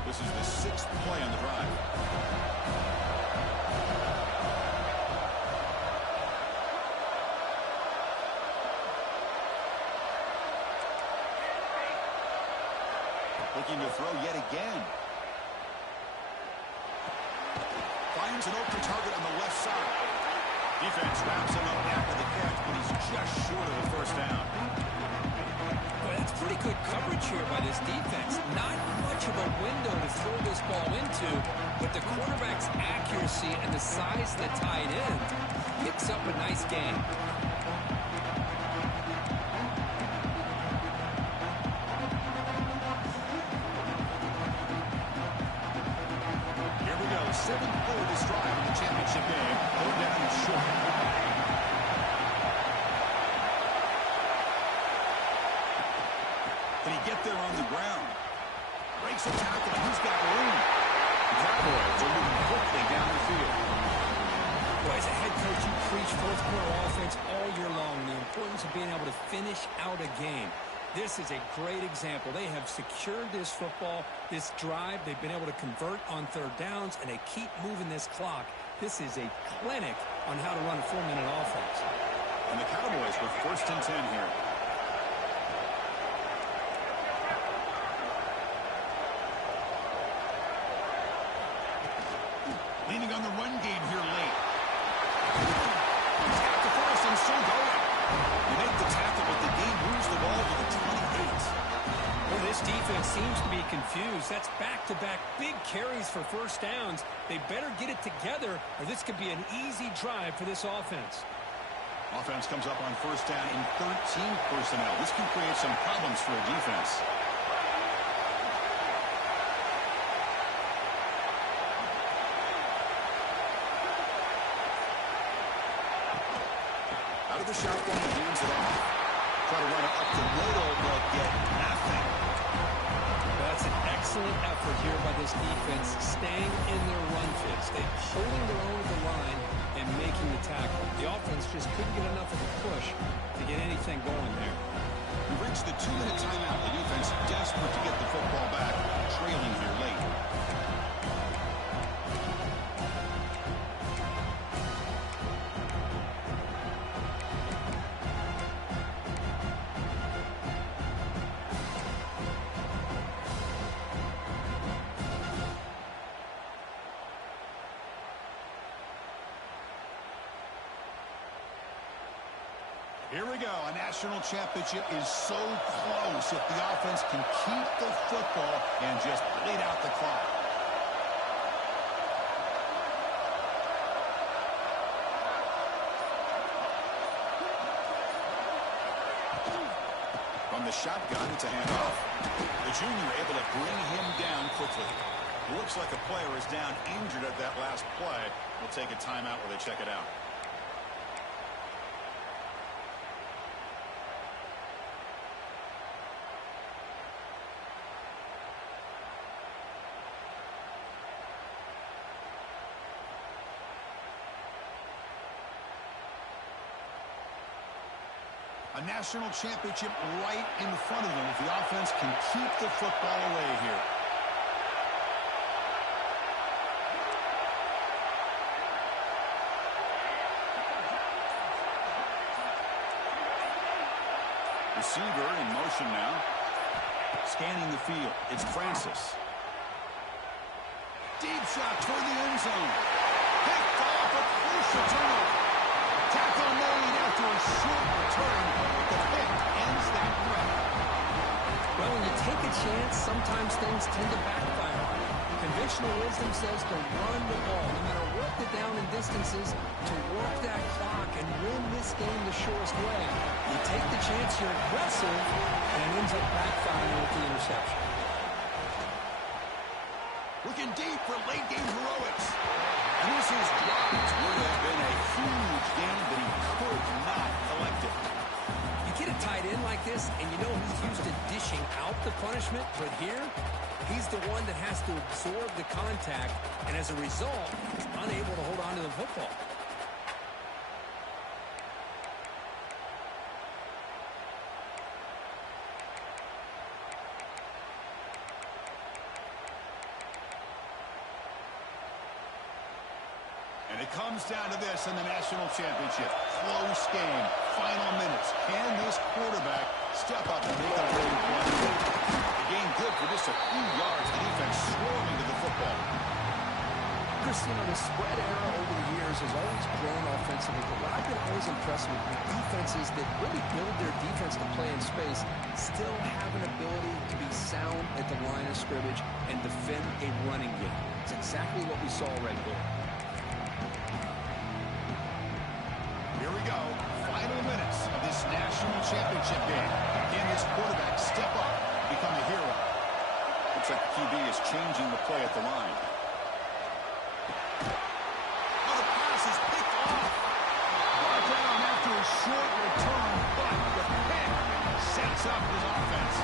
This is the 6th play on the drive. Looking to throw yet again. Finds an open target on the left side. Defense wraps him up after the catch, but he's just short of the first down. Boy, that's pretty good coverage here by this defense. Not much of a window to throw this ball into, but the quarterback's accuracy and the size of the tight end picks up a nice gain. Seventh play of this drive in the championship game. Third down and short. Can he get there on the ground? Breaks a tackle, and he's got room. The Cowboys are moving quickly down the field. Boy, as a head coach, you preach fourth quarter offense all year long. The importance of being able to finish out a game. This is a great example. They have secured this football, this drive. They've been able to convert on third downs, and they keep moving this clock. This is a clinic on how to run a 4-minute offense. And the Cowboys were 1st and 10 here. Leaning on the run game here late. He's got the force and still going. You make the tackle, but the game moves the ball to the 28. Well, this defense seems to be confused. That's back-to-back big carries for first downs. They better get it together, or this could be an easy drive for this offense. Offense comes up on first down in 13 personnel. This can create some problems for a defense. Out of the shotgun, he hands it off. Try to run it up the middle, but get nothing. That's an excellent effort here by this defense, staying in their run fits. They're holding their own at the line and making the tackle. The offense just couldn't get enough of a push to get anything going there. We reached the 2-minute timeout. The defense desperate to get the football back, trailing here late. Here we go. A national championship is so close if the offense can keep the football and just bleed out the clock. From the shotgun, it's a handoff. The junior able to bring him down quickly. Looks like a player is down injured at that last play. We'll take a timeout while they check it out. A national championship right in front of them if the offense can keep the football away here. Receiver in motion now. Scanning the field. It's Francis. Deep shot toward the end zone. Picked off a crucial turnover. Tackle made after a short return. The pick ends that threat. Well, when you take a chance, sometimes things tend to backfire. Conventional wisdom says to run the ball, no matter what the down and distance is, to work that clock and win this game the shortest way. You take the chance, you're aggressive, and it ends up backfiring with the interception. Looking deep for late game heroics. And this is dropped. Would have been a huge game, but he could not collect it. You get a tight end like this, and you know he's used to dishing out the punishment, but here, he's the one that has to absorb the contact, and as a result, is unable to hold on to the football. And it comes down to this in the national championship. Close game. Final minutes. Can this quarterback step up and make a big play? The game good for just a few yards. The defense swarming to the football. Chris, you know, the spread era over the years has always grown offensively, but what I've been always impressed with defenses that really build their defense to play in space still have an ability to be sound at the line of scrimmage and defend a running game. It's exactly what we saw right there. Here we go. Final minutes of this national championship game. Can this quarterback step up, become a hero? Looks like the QB is changing the play at the line. Oh, the pass is picked off. Brought down after a short return, but the pick sets up his offense.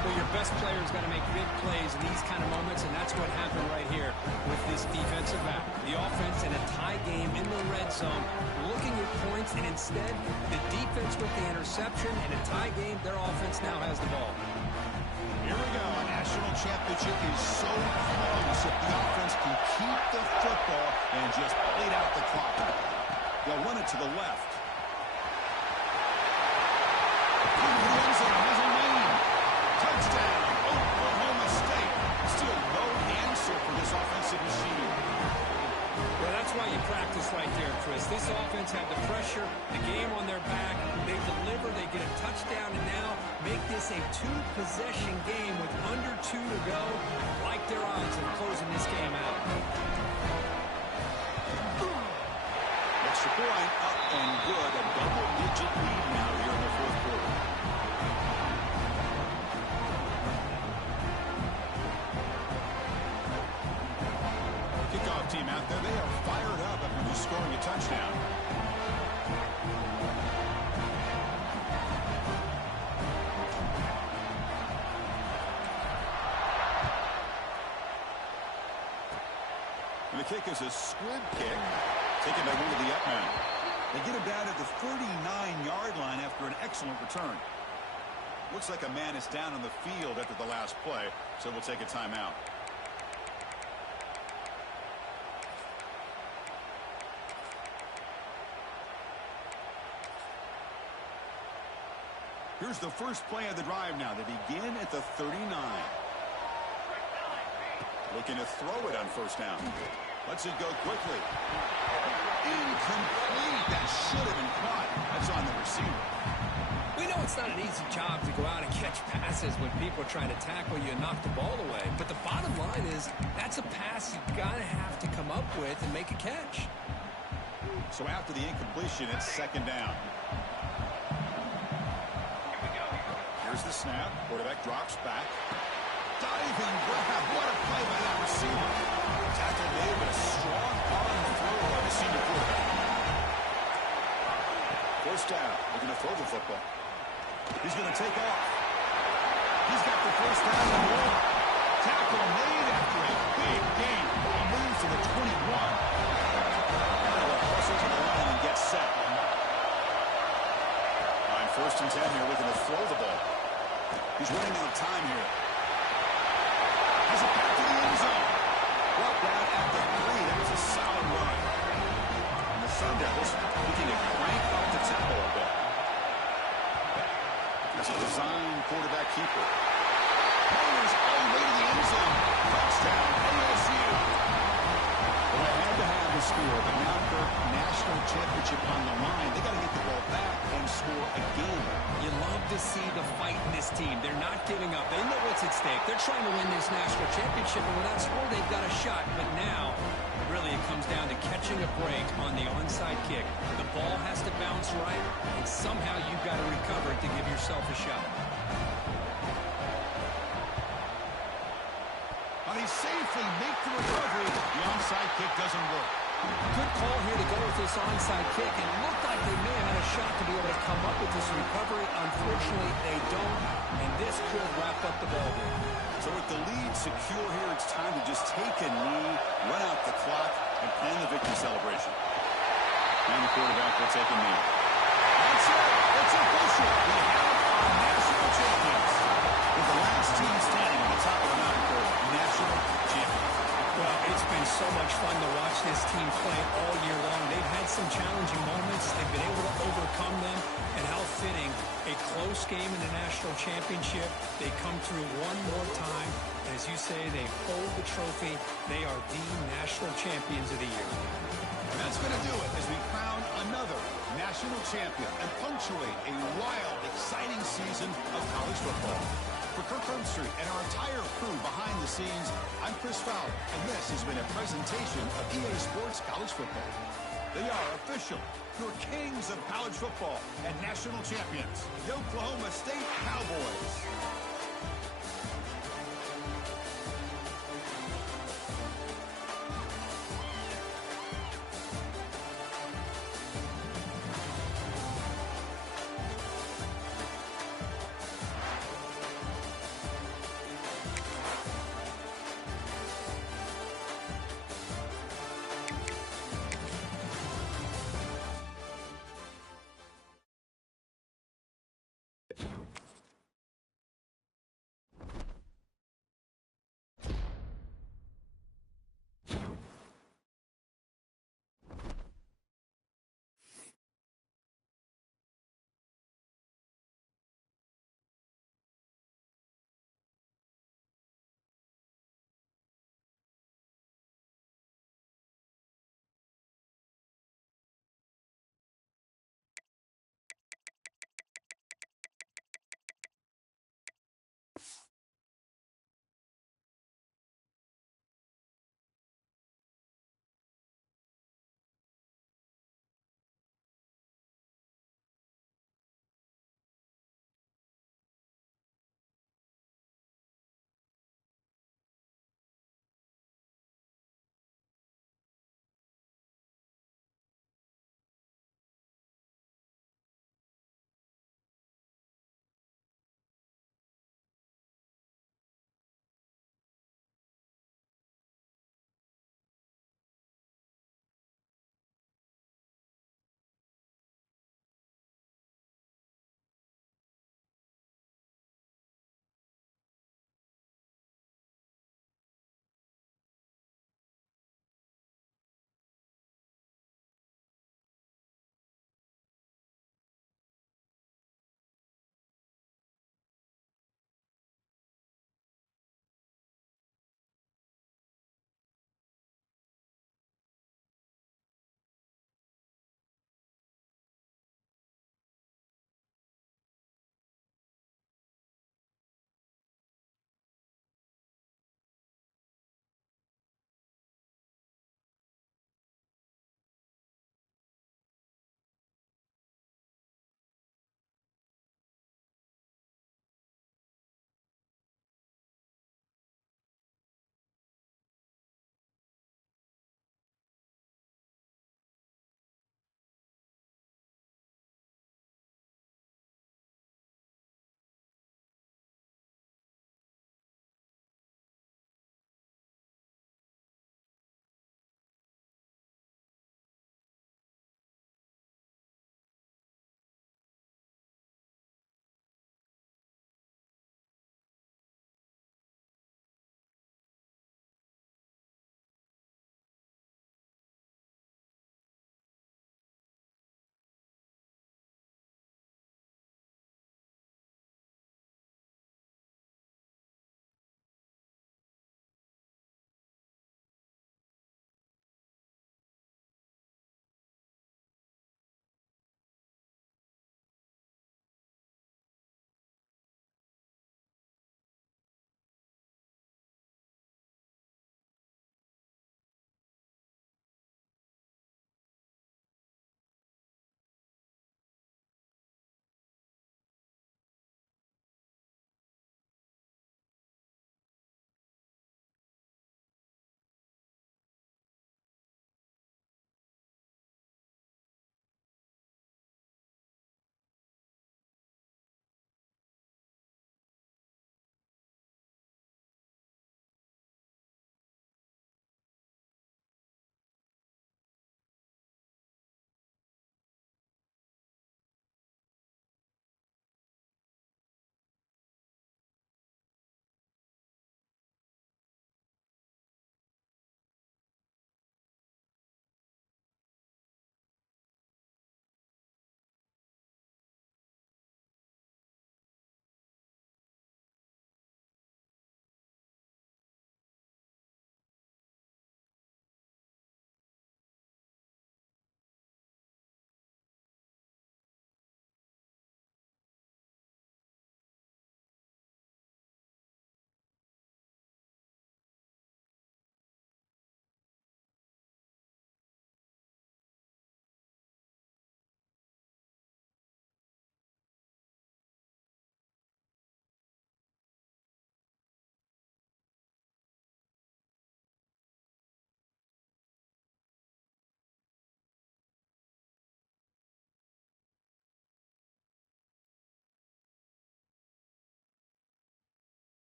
Well, your best player is going to make big plays in these kind of moments, and that's what happened right here with this defensive back. The offense in a tie game in the red zone, looking at points, and instead, the defense with the interception. In a tie game, their offense now has the ball. Here we go. A national championship is so close if the offense can keep the football and just bleed out the clock. They'll run it to the left. Into the end zone has a lane. Touchdown, Oklahoma State. Still no answer for this offensive machine. Well, that's why you practice right there, Chris. This offense had the pressure, the game on their back. They deliver, they get a touchdown, and now make this a two-possession game with under 2 to go. Like their odds of closing this game out. Extra point, up and good. A double-digit lead now here in the fourth quarter. Kickoff team out there, they are fired up after just scoring a touchdown. And the kick is a squib kick, taken by one of the up men. They get him down at the 39-yard line after an excellent return. Looks like a man is down on the field after the last play, so we'll take a timeout. Here's the first play of the drive now. They begin at the 39. Looking to throw it on first down. Lets it go quickly. Incomplete. That should have been caught. That's on the receiver. We know it's not an easy job to go out and catch passes when people are trying to tackle you and knock the ball away. But the bottom line is that's a pass you've got to have to come up with and make a catch. So after the incompletion, it's second down. Here's the snap. Quarterback drops back. Diving grab. What a play by that receiver. Tackle made with a strong arm throw by the senior quarterback. First down. Looking to throw the football. He's going to take off. He's got the first down and more. Tackle made after a big gain. He moves to the 21. Hustles to the line and gets set. On first and 10 here, looking to throw the ball. He's running out of time here. Has it back to the end zone. Brought down at the 3. That was a solid run. And the Sun Devils looking to crank up the tempo a bit. design quarterback keeper. Powers all the way to the end zone. Touchdown, ASU. Well, they had to have the score, but now for national championship on the line, they got to get the ball back and score again. You love to see the fight in this team. They're not giving up. They know what's at stake. They're trying to win this national championship, and without score, they've got a shot. But now, really, it comes down to catching a break on the onside kick. The ball has to bounce right, and somehow you've got to recover it to give yourself a shot. But he safely makes the recovery. The onside kick doesn't work. Good call here to go with this onside kick. It looked like they may have had a shot to be able to come up with this recovery. Unfortunately, they don't, and this could wrap up the ball game. So with the lead secure here, it's time to just take a knee, run out the clock, and plan the victory celebration. And the quarterback will take a knee. That's it. It's official. We have our national champions. With the last team standing on the top of the mountain for national champions. Well, it's been so much fun to watch this team play all year long. They've had some challenging moments. They've been able to overcome them. And how fitting, a close game in the national championship. They come through one more time. And as you say, they hold the trophy. They are the national champions of the year. And that's going to do it as we crown another national champion and punctuate a wild, exciting season of college football. For Kirk Herbstreit and our entire crew behind the scenes, I'm Chris Fowler, and this has been a presentation of EA Sports College Football. They are official, your kings of college football and national champions, the Oklahoma State Cowboys.